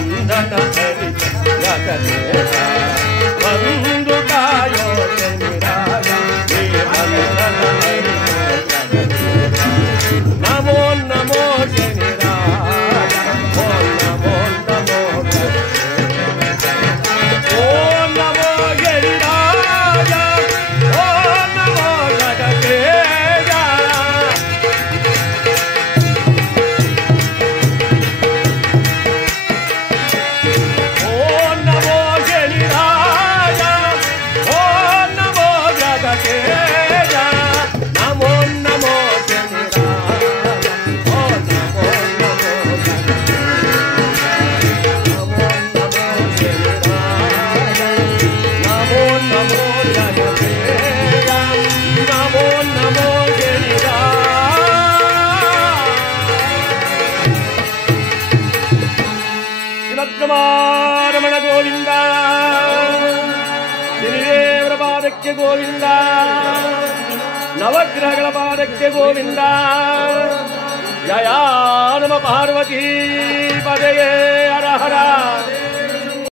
ಬಂಧನ ಹರಿ ಜಗದೇಶ ಬಂದು ಕಾಯೋ ಶನಿರಾಯ ನೀ ಬಂಧನ ಹರಿ ಜಗದೇಶ ನಮೋ ನಮೋ ಶನಿರಾಯ ಓಂ ನಮೋ ನಮೋ ಓಂ ನಮೋ ಗಿರಿರಾಯ ಓಂ ನಮೋ ಜಗದೇಶ ಓಂ ನಮೋ ಶನಿರಾಯ ಓಂ ನಮೋ ಜಗದೇಶ ನಮೋ ನಮೋ ಶನಿರಾಯ ಓಂ ನಮೋ ನಮೋ ನಮೋ ನಮೋ ಜಗದೇಶ ನಮೋ ನಮೋ ಶಿವಕುಮಾರಮಣ ಗೋವಿಂದ ಶನಿದೇವರ ಪಾದಕ್ಕೆ ಗೋವಿಂದ ನವಗ್ರಹಗಳ ಪಾದಕ್ಕೆ ಗೋವಿಂದ ಜಯ ನಮ ಪಾರ್ವತಿ ಪದಯೇ ಹರ ಹರ